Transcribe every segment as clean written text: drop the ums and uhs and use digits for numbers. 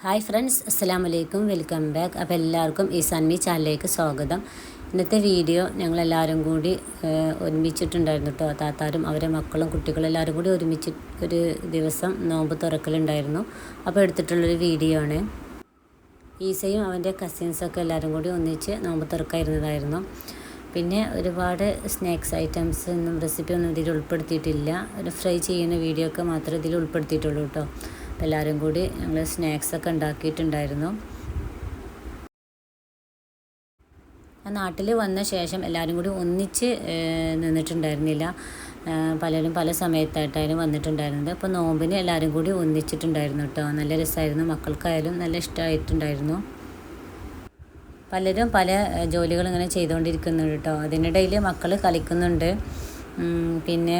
Hi friends, അസ്സലാമു അലൈക്കും. Welcome back. അപ്പോൾ എല്ലാവർക്കും ഈ സൺമി ചാനലിലേക്ക് സ്വാഗതം. ഇന്നത്തെ വീഡിയോ ഞങ്ങളെല്ലാവരും കൂടി ഒരുമിച്ചിട്ടുണ്ടായിരുന്നു കേട്ടോ. താത്താരും അവരെ മക്കളും കുട്ടികളും എല്ലാവരും കൂടി ഒരുമിച്ച് ഒരു ദിവസം നോമ്പ് തുറക്കലുണ്ടായിരുന്നു. അപ്പോൾ എടുത്തിട്ടുള്ളൊരു വീഡിയോ ആണ്. ഈസയും അവൻ്റെ കസിൻസൊക്കെ എല്ലാവരും കൂടി ഒന്നിച്ച് നോമ്പ് തുറക്കായിരുന്നതായിരുന്നു. പിന്നെ ഒരുപാട് സ്നാക്സ് ഐറ്റംസ് ഒന്നും റെസിപ്പി ഒന്നും ഇതിൽ ഉൾപ്പെടുത്തിയിട്ടില്ല. ഒരു ഫ്രൈ ചെയ്യുന്ന വീഡിയോ ഒക്കെ മാത്രമേ ഇതിൽ ഉൾപ്പെടുത്തിയിട്ടുള്ളൂ കേട്ടോ. എല്ലാവരും കൂടി ഞങ്ങൾ സ്നാക്സൊക്കെ ഉണ്ടാക്കിയിട്ടുണ്ടായിരുന്നു. നാട്ടിൽ വന്ന ശേഷം എല്ലാവരും കൂടി ഒന്നിച്ച് നിന്നിട്ടുണ്ടായിരുന്നില്ല. പലരും പല സമയത്തായിട്ടായിരുന്നു വന്നിട്ടുണ്ടായിരുന്നത്. അപ്പോൾ നോമ്പിന് എല്ലാവരും കൂടി ഒന്നിച്ചിട്ടുണ്ടായിരുന്നു കേട്ടോ. നല്ല രസമായിരുന്നു. മക്കൾക്കായാലും നല്ല ഇഷ്ടമായിട്ടുണ്ടായിരുന്നു. പലരും പല ജോലികൾ ഇങ്ങനെ ചെയ്തുകൊണ്ടിരിക്കുന്നുണ്ട് കേട്ടോ. അതിനിടയിൽ മക്കൾ കളിക്കുന്നുണ്ട്. പിന്നെ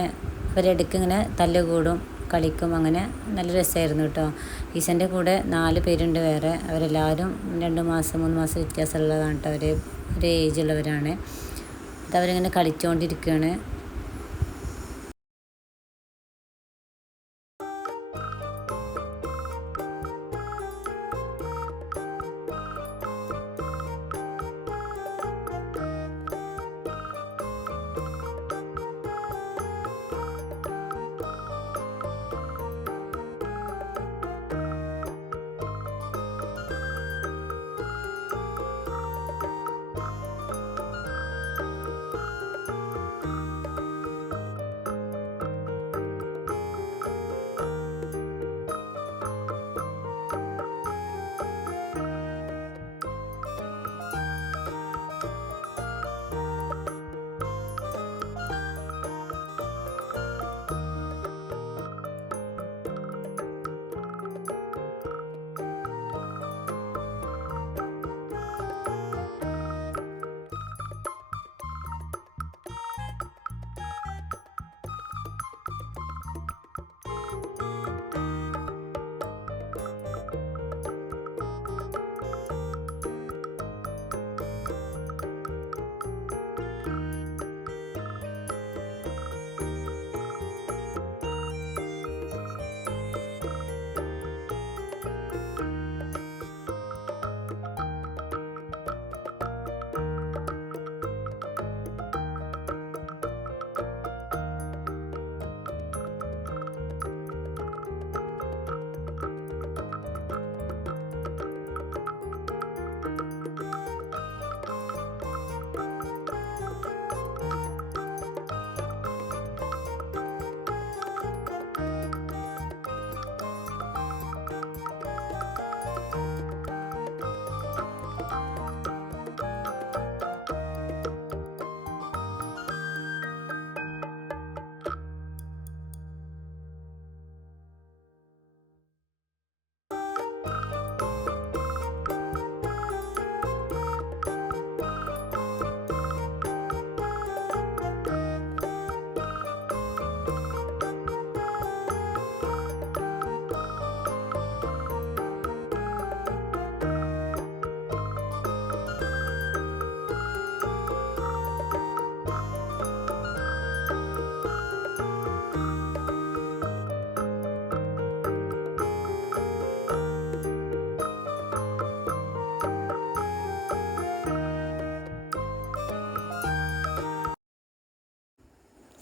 അവരിടയ്ക്ക് ഇങ്ങനെ തല്ലുകൂടും, കളിക്കും. അങ്ങനെ നല്ല രസമായിരുന്നു കേട്ടോ. ഈസൻ്റെ കൂടെ 4 പേരുണ്ട് വേറെ. അവരെല്ലാവരും 2 മാസം 3 മാസം വ്യത്യാസമുള്ളതാണ് കേട്ടോ. ഒരു ഏജുള്ളവരാണ്. അതവരിങ്ങനെ കളിച്ചുകൊണ്ടിരിക്കുകയാണ്.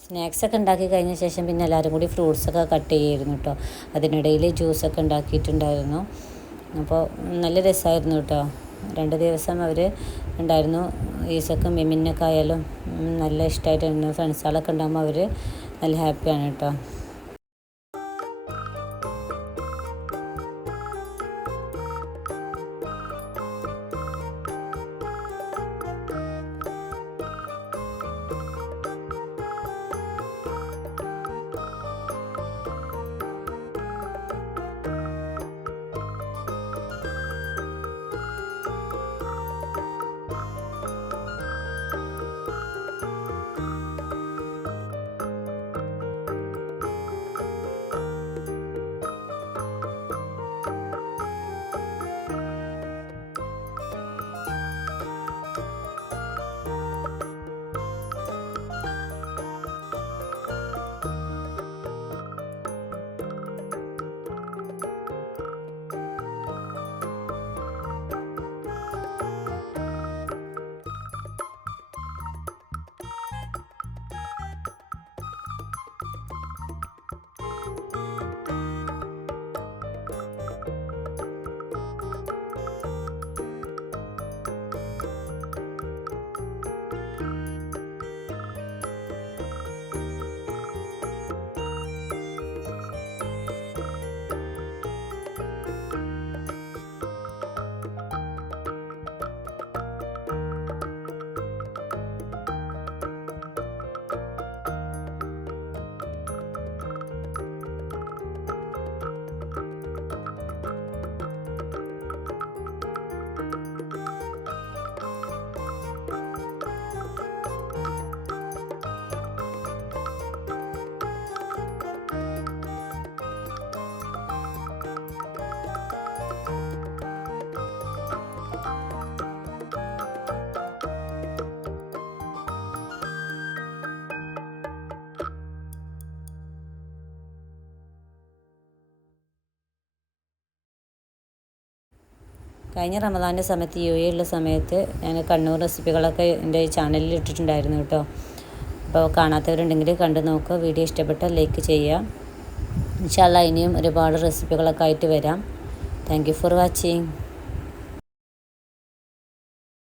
സ്നാക്സൊക്കെ ഉണ്ടാക്കി കഴിഞ്ഞ ശേഷം പിന്നെ എല്ലാവരും കൂടി ഫ്രൂട്ട്സൊക്കെ കട്ട് ചെയ്യുമായിരുന്നു കേട്ടോ. അതിനിടയിൽ ജ്യൂസൊക്കെ ഉണ്ടാക്കിയിട്ടുണ്ടായിരുന്നു. അപ്പോൾ നല്ല രസമായിരുന്നു കേട്ടോ. 2 ദിവസം അവർ ഉണ്ടായിരുന്നു. ഈസക്കും മിമിനൊക്കെ ആയാലും നല്ല ഇഷ്ടമായിട്ടായിരുന്നു. ഫ്രണ്ട്സുകളൊക്കെ ഉണ്ടാകുമ്പോൾ അവർ നല്ല ഹാപ്പിയാണ് കേട്ടോ. കഴിഞ്ഞ റമദാൻ്റെ സമയത്ത് UAE ഉള്ള സമയത്ത് ഞാൻ കണ്ണൂർ റെസിപ്പികളൊക്കെ എൻ്റെ ചാനലിൽ ഇട്ടിട്ടുണ്ടായിരുന്നു കേട്ടോ. അപ്പോൾ കാണാത്തവരുണ്ടെങ്കിൽ കണ്ടു നോക്കുക. വീഡിയോ ഇഷ്ടപ്പെട്ടാൽ ലൈക്ക് ചെയ്യുക. ഇൻഷാ അല്ലാഹ് ഇനിയും ഒരുപാട് റെസിപ്പികളൊക്കെ ആയിട്ട് വരാം. Thank you for watching.